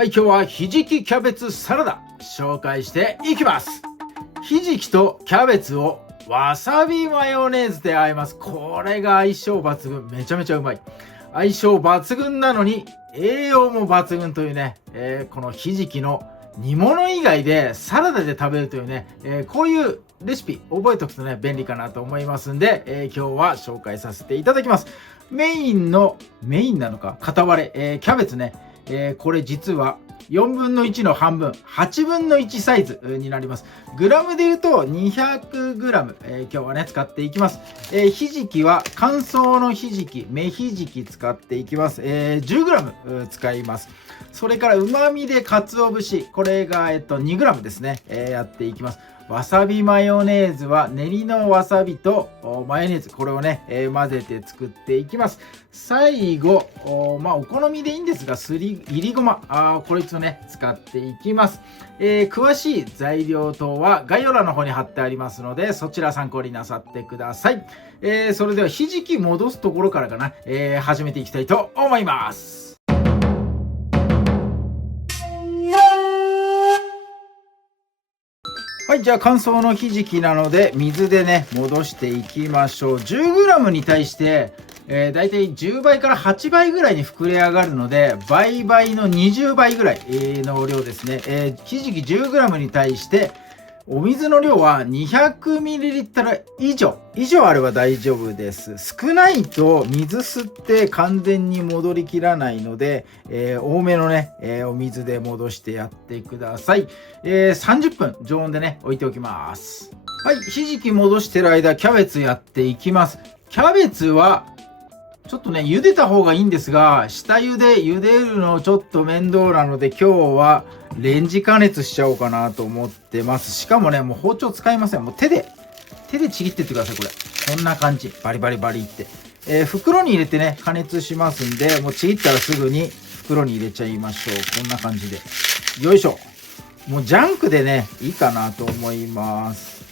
はい、今日はひじきキャベツサラダ紹介していきます。ひじきとキャベツをわさびマヨネーズで和えます。これが相性抜群、めちゃめちゃうまい。相性抜群なのに栄養も抜群というね、このひじきの煮物以外でサラダで食べるというね、こういうレシピ覚えておくとね便利かなと思いますんで、今日は紹介させていただきます。メインなのか片割れ、キャベツね、これ実は4分の1の半分、8分の1サイズになります。グラムで言うと200グラム、今日はね使っていきます。ひじきは乾燥のひじき、芽ひじき使っていきます。10グラム使います。それから旨味で鰹節、これが2グラムですね、やっていきます。わさびマヨネーズは練りのわさびとマヨネーズ、これをね、混ぜて作っていきます。最後お好みでいいんですがいりごま、こいつをね使っていきます。詳しい材料等は概要欄の方に貼ってありますので、そちら参考になさってください。それではひじき戻すところからかな、始めていきたいと思います。はい、じゃあ乾燥のひじきなので水でね戻していきましょう。 10g に対してだいたい10倍から8倍ぐらいに膨れ上がるので、倍々の20倍ぐらいの量ですね。ひじき 10g に対してお水の量は 200ml 以上あれば大丈夫です。少ないと水吸って完全に戻りきらないので、多めのね、お水で戻してやってください。30分常温でね置いておきます。はい、ひじき戻してる間キャベツやっていきます。キャベツはちょっとね茹でた方がいいんですが、下茹で茹でるのちょっと面倒なので今日はレンジ加熱しちゃおうかなと思ってます。しかもねもう包丁使いません。もう手でちぎってってください。これこんな感じ、バリバリバリって、袋に入れてね加熱しますんで、もうちぎったらすぐに袋に入れちゃいましょう。こんな感じでよいしょ。もうジャンクでねいいかなと思います。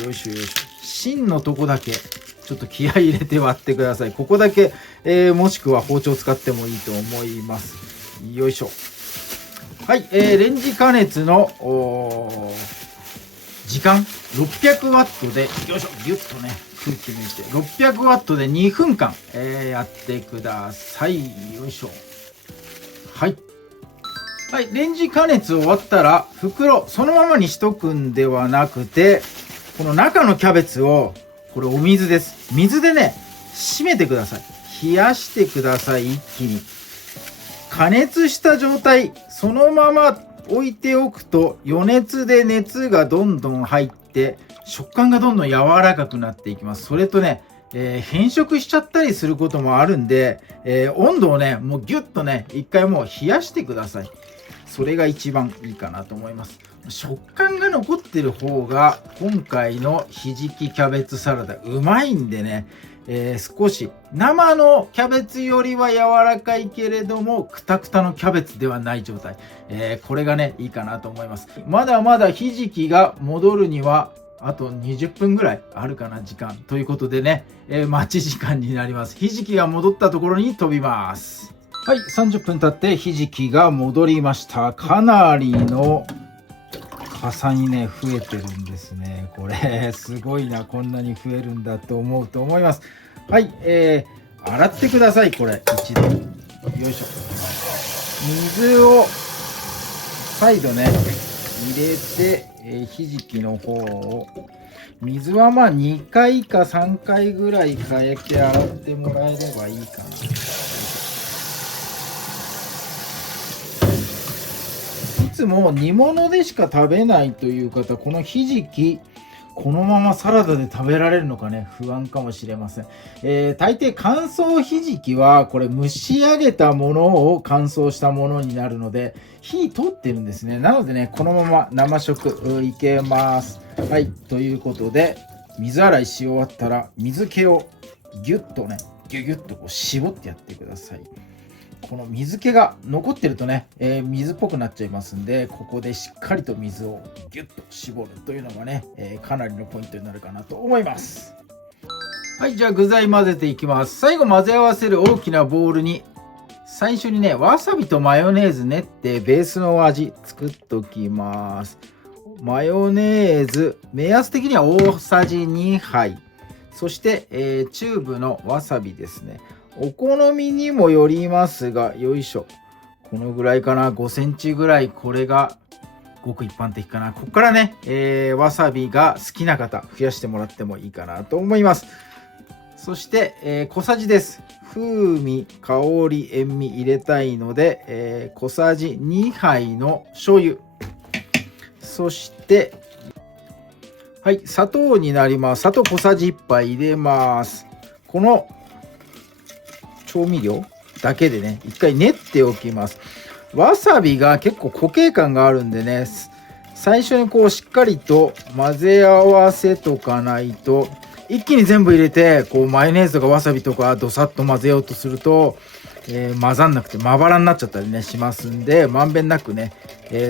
よいしょよいしょ。芯のとこだけちょっと気合い入れて割ってください。ここだけ、もしくは包丁使ってもいいと思います。よいしょ。はい、レンジ加熱の時間600ワットで、よいしょ、ギュッとね空気抜いて600ワットで2分間、やってください。よいしょ。はい、レンジ加熱終わったら袋そのままにしとくんではなくて、この中のキャベツを、これお水です。水でね締めてください。冷やしてください。一気に加熱した状態そのまま置いておくと、余熱で熱がどんどん入って食感がどんどん柔らかくなっていきます。それとね、変色しちゃったりすることもあるんで、温度をねもうギュッとね一回もう冷やしてください。それが一番いいかなと思います。食感が残ってる方が今回のひじきキャベツサラダうまいんでね、少し生のキャベツよりは柔らかいけれどもクタクタのキャベツではない状態、これがねいいかなと思います。まだまだひじきが戻るにはあと20分ぐらいあるかな、時間ということでね、待ち時間になります。ひじきが戻ったところに飛びます。はい、30分経ってひじきが戻りました。かなりの傘にね増えてるんですね。これすごいな、こんなに増えるんだと思うと思います。はい、洗ってください。これ一度よいしょ。水を再度ね入れて、ひじきの方を水は2回か3回ぐらい変えて洗ってもらえればいいかな。いつも煮物でしか食べないという方、このひじきこのままサラダで食べられるのかね不安かもしれません。大抵乾燥ひじきはこれ蒸し上げたものを乾燥したものになるので火通ってるんですね。なのでねこのまま生食いけます。はい、ということで水洗いし終わったら水気をギュッとねギュッとこう絞ってやってください。この水気が残ってるとね、水っぽくなっちゃいますんで、ここでしっかりと水をギュッと絞るというのがね、かなりのポイントになるかなと思います。はい、じゃあ具材混ぜていきます。最後混ぜ合わせる大きなボウルに最初にねわさびとマヨネーズ練ってベースの味作っときます。マヨネーズ目安的には大さじ2杯、そして、チューブのわさびですね。お好みにもよりますが、よいしょ、このぐらいかな、5センチぐらい。これがごく一般的かな。ここからね、わさびが好きな方増やしてもらってもいいかなと思います。そして、小さじです。風味、香り、塩味入れたいので、小さじ2杯の醤油。そしてはい、砂糖になります。砂糖小さじ1杯入れます。この調味料だけでね一回練っておきます。わさびが結構固形感があるんでね、最初にこうしっかりと混ぜ合わせとかないと、一気に全部入れてこうマヨネーズとかわさびとかどさっと混ぜようとすると、混ざんなくてまばらになっちゃったりねしますんで、まんべんなくね、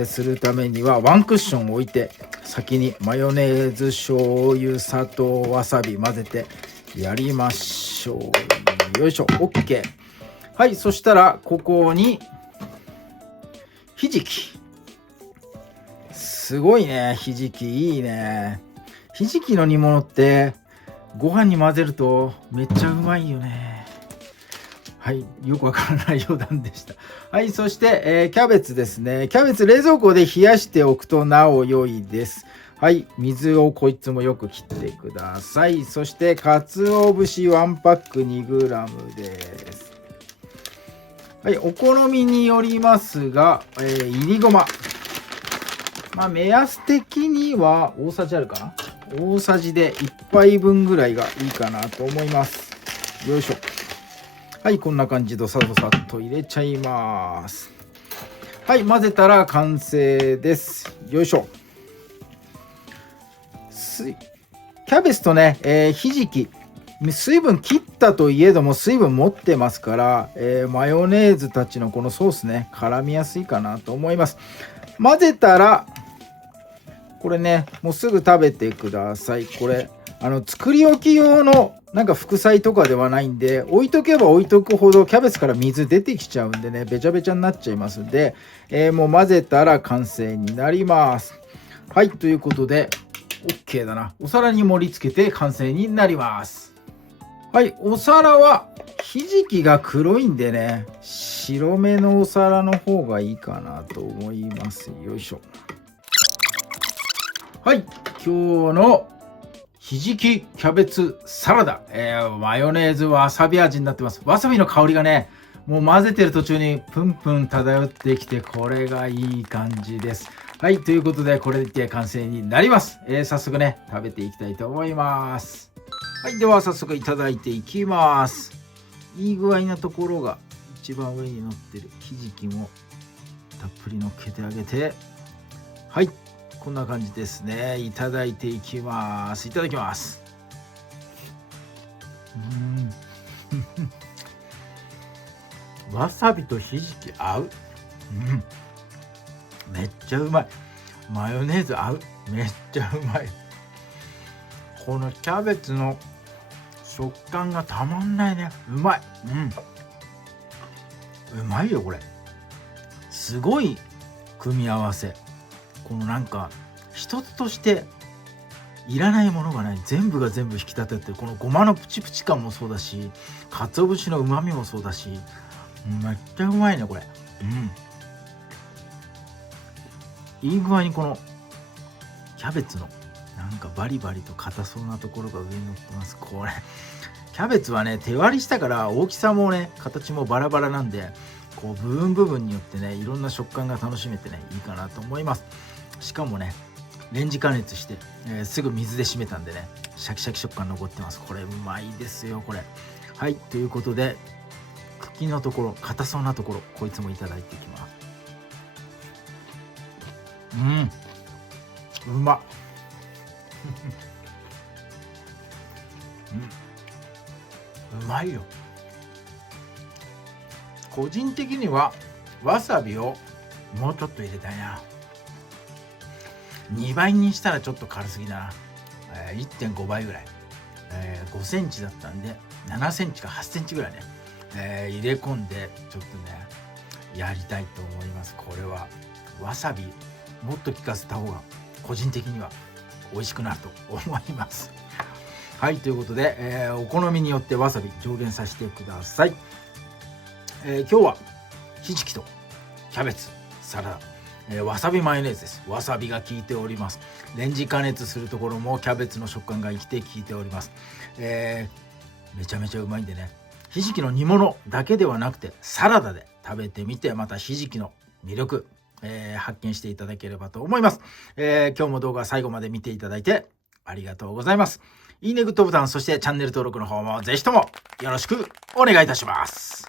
するためにはワンクッション置いて、先にマヨネーズ、醤油、砂糖、わさび混ぜてやりましょう。よいしょ、 OK。 はい、そしたらここにひじき。すごいね、ひじきいいね。ひじきの煮物ってご飯に混ぜるとめっちゃうまいよね。はい、よくわからない余談でした。はい、そして、キャベツですね。キャベツ冷蔵庫で冷やしておくとなお良いです。はい、水をこいつもよく切ってください。そして鰹節1パック 2g です。はい、お好みによりますが、いりごま、目安的には大さじあるかな。大さじで1杯分ぐらいがいいかなと思います。よいしょ。はい、こんな感じでドサドサっと入れちゃいます。はい、混ぜたら完成です。よいしょ。キャベツとね、ひじき、水分切ったといえども水分持ってますから、マヨネーズたちのこのソースね絡みやすいかなと思います。混ぜたらこれねもうすぐ食べてください。これ作り置き用のなんか副菜とかではないんで、置いとけば置いとくほどキャベツから水出てきちゃうんでね、べちゃべちゃになっちゃいますんで、もう混ぜたら完成になります。はい、ということで OK だな。お皿に盛り付けて完成になります。はい、お皿はひじきが黒いんでね、白めのお皿の方がいいかなと思います。よいしょ。はい、今日のひじきキャベツサラダ、マヨネーズわさび味になってます。わさびの香りがねもう混ぜてる途中にプンプン漂ってきて、これがいい感じです。はい、ということでこれで完成になります。早速ね食べていきたいと思います。はい、では早速いただいていきます。いい具合なところが一番上に乗ってるひじきもたっぷり乗っけてあげて、はい、こんな感じですね。いただいていきます。いただきます。わさびとひじき合う。めっちゃうまい。マヨネーズ合う。めっちゃうまい。このキャベツの食感がたまんないね。うまい。うまいよこれ。すごい組み合わせ。このなんか一つとしていらないものがない、全部が全部引き立てて、このごまのプチプチ感もそうだし、鰹節の旨味もそうだし、めっちゃうまいねこれ。いい具合にこのキャベツのなんかバリバリと硬そうなところが上に乗ってます。これキャベツはね手割りしたから大きさもね形もバラバラなんで、こう部分部分によってねいろんな食感が楽しめてねいいかなと思います。しかもねレンジ加熱して、すぐ水で締めたんでねシャキシャキ食感残ってます。これうまいですよこれ。はい、ということで茎のところ硬そうなところこいつもいただいていきます。うまっうまいよ。個人的にはわさびをもうちょっと入れたいな。2倍にしたらちょっと軽すぎだな。1.5 倍ぐらい、5センチだったんで7センチか8センチぐらいね入れ込んでちょっとねやりたいと思います。これはわさびもっと効かせた方が個人的には美味しくなると思います。はい、ということで、お好みによってわさび上限させてください。今日はひじきとキャベツサラダ、わさびマヨネーズです。わさびが効いております。レンジ加熱するところもキャベツの食感が生きて効いております。めちゃめちゃうまいんでね、ひじきの煮物だけではなくてサラダで食べてみて、またひじきの魅力、発見していただければと思います。今日も動画最後まで見ていただいてありがとうございます。いいねグッドボタン、そしてチャンネル登録の方もぜひともよろしくお願いいたします。